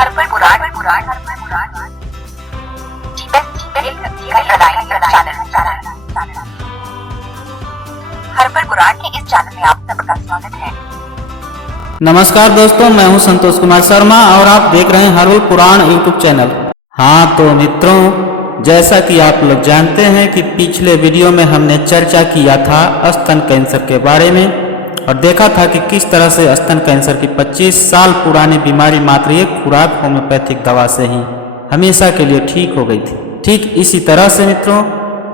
Herbal पुराण herbal पुराण के इस channel में आप सबका स्वागत है। नमस्कार दोस्तों, मैं हूं संतोष कुमार शर्मा और आप देख रहे हैं हर्बल पुराण यूट्यूब चैनल। हाँ तो मित्रों, जैसा कि आप लोग जानते हैं कि पिछले वीडियो में हमने चर्चा किया था स्तन कैंसर के बारे में और देखा था कि किस तरह से स्तन कैंसर की 25 साल पुरानी बीमारी मात्र एक खुराक होम्योपैथिक दवा से ही हमेशा के लिए ठीक हो गई थी। ठीक इसी तरह से मित्रों,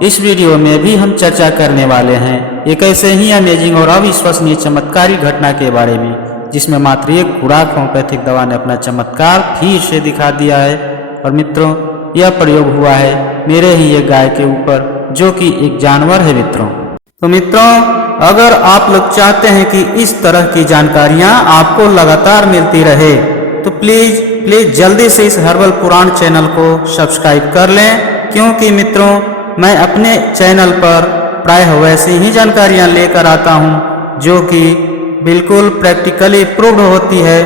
इस वीडियो में भी हम चर्चा करने वाले हैं एक ऐसे ही अमेजिंग और अविश्वसनीय चमत्कारी घटना के बारे में, जिसमें मात्र एक खुराक होम्योपैथिक दवा ने अपना चमत्कार फिर से दिखा दिया है। और मित्रों, यह प्रयोग हुआ है मेरे ही एक गाय के ऊपर, जो कि एक जानवर है मित्रों। तो मित्रों, अगर आप लोग चाहते हैं कि इस तरह की जानकारियां आपको लगातार मिलती रहे तो प्लीज जल्दी से इस हर्बल पुराण चैनल को सब्सक्राइब कर लें, क्योंकि मित्रों मैं अपने चैनल पर प्रायः वैसी ही जानकारियां लेकर आता हूं जो कि बिल्कुल प्रैक्टिकली प्रूव्ड होती है।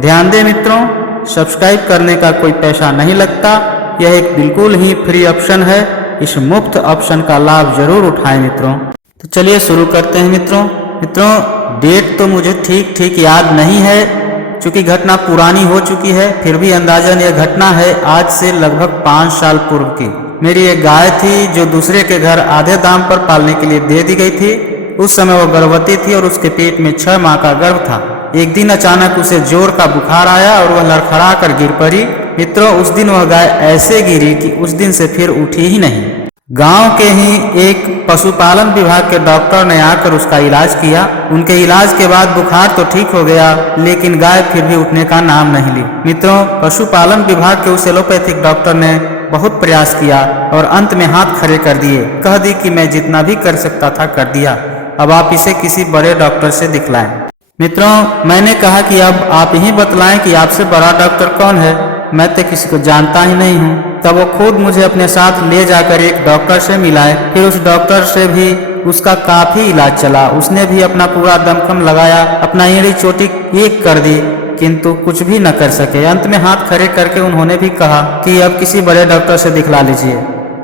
ध्यान दें मित्रों, सब्सक्राइब करने का कोई पैसा नहीं लगता, यह एक बिल्कुल ही फ्री ऑप्शन है। इस मुफ्त ऑप्शन का लाभ जरूर उठाएं मित्रों। तो चलिए शुरू करते हैं मित्रों, डेट तो मुझे ठीक याद नहीं है क्योंकि घटना पुरानी हो चुकी है, फिर भी अंदाजन यह घटना है आज से लगभग 5 साल पूर्व की। मेरी एक गाय थी जो दूसरे के घर आधे दाम पर पालने के लिए दे दी गई थी। उस समय वह गर्भवती थी और उसके पेट में 6 माह का गर्भ था। एक दिन अचानक उसे जोर का बुखार आया और वह लड़खड़ा कर गिर पड़ी। मित्रों, उस दिन वह गाय ऐसे गिरी कि उस दिन से फिर उठी ही नहीं। गांव के ही एक पशुपालन विभाग के डॉक्टर ने आकर उसका इलाज किया। उनके इलाज के बाद बुखार तो ठीक हो गया, लेकिन गाय फिर भी उठने का नाम नहीं ली। मित्रों, पशुपालन विभाग के उस एलोपैथिक डॉक्टर ने बहुत प्रयास किया और अंत में हाथ खड़े कर दिए, कह दी कि मैं जितना भी कर सकता था कर दिया, अब आप इसे किसी बड़े डॉक्टर से दिखलाएं। मित्रों, मैंने कहा कि अब आप ही बतलाएं कि आपसे बड़ा डॉक्टर कौन है, मैं तो किसी को जानता ही नहीं हूँ। तब वो खुद मुझे अपने साथ ले जाकर एक डॉक्टर से मिलाए। फिर उस डॉक्टर से भी उसका काफी इलाज चला। उसने भी अपना पूरा दमखम लगाया, अपना एड़ी चोटी एक कर दी, किंतु कुछ भी न कर सके। अंत में हाथ खड़े करके उन्होंने भी कहा कि अब किसी बड़े डॉक्टर से दिखला लीजिए,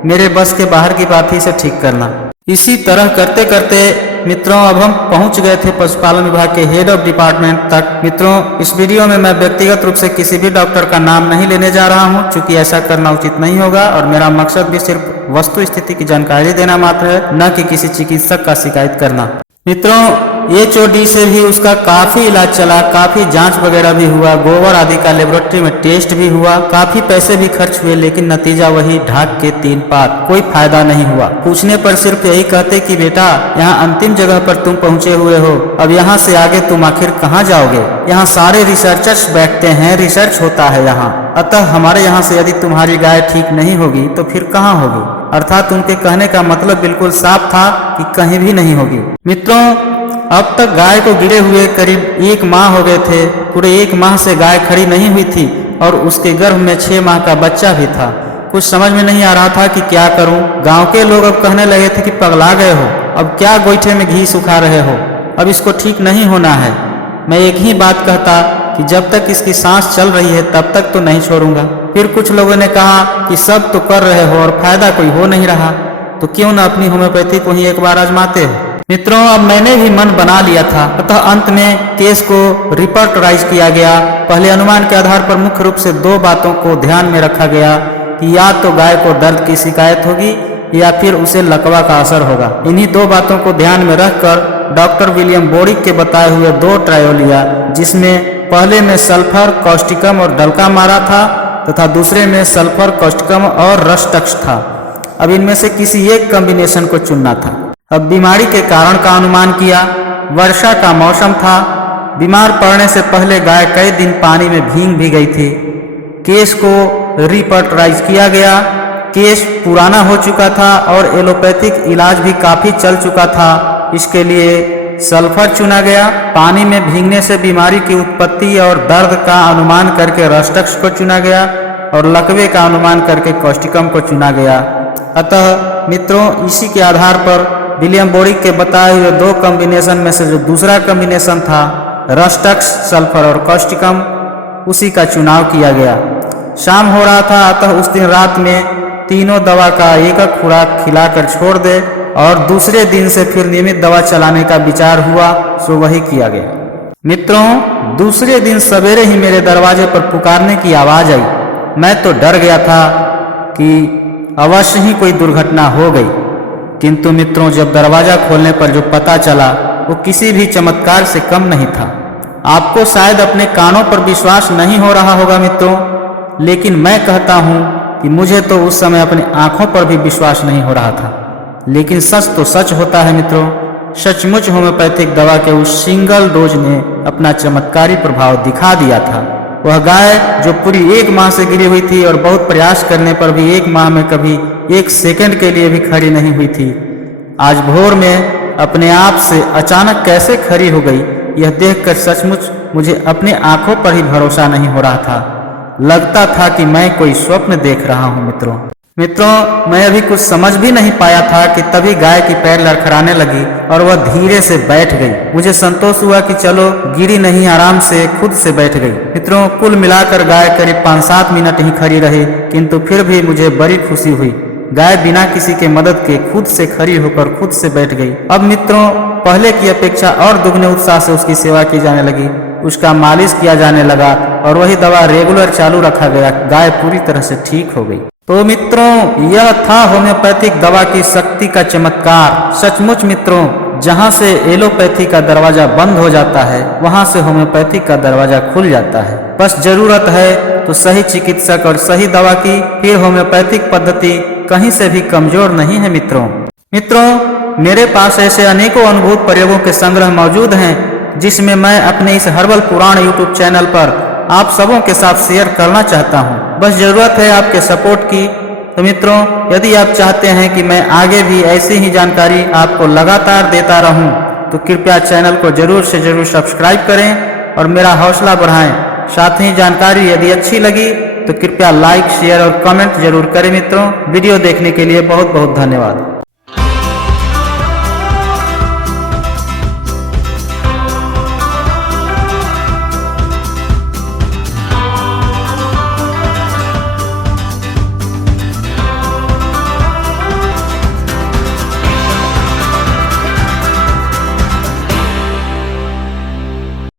मेरे बस के बाहर की बात ही से ठीक करना। इसी तरह करते करते मित्रों अब हम पहुंच गए थे पशुपालन विभाग के हेड ऑफ डिपार्टमेंट तक। मित्रों, इस वीडियो में मैं व्यक्तिगत रूप से किसी भी डॉक्टर का नाम नहीं लेने जा रहा हूं, क्योंकि ऐसा करना उचित नहीं होगा और मेरा मकसद भी सिर्फ वस्तु स्थिति की जानकारी देना मात्र है, न कि किसी चिकित्सक का शिकायत करना। मित्रों, HOD से भी उसका काफी इलाज चला, काफी जांच वगैरह भी हुआ, गोबर आदि का लेबोरेटरी में टेस्ट भी हुआ, काफी पैसे भी खर्च हुए, लेकिन नतीजा वही ढाक के 3 पात, कोई फायदा नहीं हुआ। पूछने पर सिर्फ यही कहते कि बेटा यहाँ अंतिम जगह पर तुम पहुँचे हुए हो, अब यहाँ से आगे तुम आखिर कहाँ जाओगे। यहाँ सारे रिसर्चर्स बैठते हैं, रिसर्च होता है यहाँ, अतः हमारे यहाँ से यदि तुम्हारी गाय ठीक नहीं होगी तो फिर कहाँ होगी। अर्थात उनके कहने का मतलब बिल्कुल साफ था कि कहीं भी नहीं होगी। मित्रों, अब तक गाय को गिरे हुए करीब 1 माह हो गए थे। पूरे 1 माह से गाय खड़ी नहीं हुई थी और उसके गर्भ में 6 माह का बच्चा भी था। कुछ समझ में नहीं आ रहा था कि क्या करूं। गांव के लोग अब कहने लगे थे कि पगला गए हो, अब क्या गोईठे में घी सुखा रहे हो, अब इसको ठीक नहीं होना है। मैं एक ही बात कहता कि जब तक इसकी सांस चल रही है तब तक तो नहीं छोड़ूंगा। फिर कुछ लोगों ने कहा कि सब तो कर रहे हो और फायदा कोई हो नहीं रहा, तो क्यों न अपनी होम्योपैथी को ही एक बार आजमाते हो। मित्रों, अब मैंने भी मन बना लिया था, अतः अंत में केस को रिपोर्टराइज किया गया। पहले अनुमान के आधार पर मुख्य रूप से 2 बातों को ध्यान में रखा गया कि या तो गाय को दर्द की शिकायत होगी या फिर उसे लकवा का असर होगा। इन्हीं 2 बातों को ध्यान में रखकर डॉक्टर विलियम बोरिक के बताए हुए 2 ट्रायल लिया, जिसमें पहले में सल्फर, कॉस्टिकम और डल्का मारा था तथा दूसरे में सल्फर, कॉस्टिकम और रस्टक्स था। अब इनमें से किसी एक कॉम्बिनेशन को चुनना था। अब बीमारी के कारण का अनुमान किया। वर्षा का मौसम था, बीमार पड़ने से पहले गाय कई दिन पानी में भीग भी गई थी। केस को रिपोर्टराइज किया गया। केस पुराना हो चुका था और एलोपैथिक इलाज भी काफी चल चुका था, इसके लिए सल्फर चुना गया। पानी में भीगने से बीमारी की उत्पत्ति और दर्द का अनुमान करके रस्टक्स को चुना गया और लकवे का अनुमान करके कॉस्टिकम को चुना गया। अतः मित्रों, इसी के आधार पर विलियम बोरिक के बताए हुए 2 कॉम्बिनेशन में से जो दूसरा कॉम्बिनेशन था रस्टक्स, सल्फर और कॉस्टिकम, उसी का चुनाव किया गया। शाम हो रहा था, अतः उस दिन रात में तीनों दवा का एक एक खुराक खिलाकर छोड़ दे और दूसरे दिन से फिर नियमित दवा चलाने का विचार हुआ, सो वही किया गया। मित्रों, दूसरे दिन सवेरे ही मेरे दरवाजे पर पुकारने की आवाज़ आई। मैं तो डर गया था कि अवश्य ही कोई दुर्घटना हो गई, किंतु मित्रों जब दरवाज़ा खोलने पर जो पता चला वो किसी भी चमत्कार से कम नहीं था। आपको शायद अपने कानों पर विश्वास नहीं हो रहा होगा मित्रों, लेकिन मैं कहता हूँ कि मुझे तो उस समय अपनी आंखों पर भी विश्वास नहीं हो रहा था। लेकिन सच तो सच होता है मित्रों। सचमुच होम्योपैथिक दवा के उस सिंगल डोज ने अपना चमत्कारी प्रभाव दिखा दिया था। वह गाय जो पूरी 1 माह से गिरी हुई थी और बहुत प्रयास करने पर भी 1 माह में कभी 1 सेकंड के लिए भी खड़ी नहीं हुई थी, आज भोर में अपने आप से अचानक कैसे खड़ी हो गई, यह देखकर सचमुच मुझे अपने आंखों पर ही भरोसा नहीं हो रहा था। लगता था कि मैं कोई स्वप्न देख रहा हूँ मित्रों, मैं अभी कुछ समझ भी नहीं पाया था कि तभी गाय की पैर लड़खड़ाने लगी और वह धीरे से बैठ गई। मुझे संतोष हुआ कि चलो गिरी नहीं, आराम से खुद से बैठ गई। मित्रों, कुल मिलाकर गाय करीब 5-7 मिनट ही खड़ी रही, किंतु फिर भी मुझे बड़ी खुशी हुई। गाय बिना किसी के मदद के खुद से खड़ी होकर खुद से बैठ गई। अब मित्रों, पहले की अपेक्षा और दुगने उत्साह से उसकी सेवा की जाने लगी, उसका मालिश किया जाने लगा और वही दवा रेगुलर चालू रखा गया। गाय पूरी तरह से ठीक हो गई। तो मित्रों, यह था होम्योपैथिक दवा की शक्ति का चमत्कार। सचमुच मित्रों, जहां से एलोपैथी का दरवाजा बंद हो जाता है, वहां से होम्योपैथिक का दरवाजा खुल जाता है। बस जरूरत है तो सही चिकित्सक और सही दवा की। फिर होम्योपैथिक पद्धति कहीं से भी कमजोर नहीं है मित्रों, मेरे पास ऐसे अनेकों अनुभूत प्रयोगों के संग्रह मौजूद हैं, जिसमें मैं अपने इस हर्बल पुराण यूट्यूब चैनल पर आप सबों के साथ शेयर करना चाहता हूं। बस जरूरत है आपके सपोर्ट की। तो मित्रों, यदि आप चाहते हैं कि मैं आगे भी ऐसी ही जानकारी आपको लगातार देता रहूं, तो कृपया चैनल को जरूर से जरूर सब्सक्राइब करें और मेरा हौसला बढ़ाएं। साथ ही जानकारी यदि अच्छी लगी तो कृपया लाइक, शेयर और कमेंट जरूर करें मित्रों। वीडियो देखने के लिए बहुत बहुत धन्यवाद।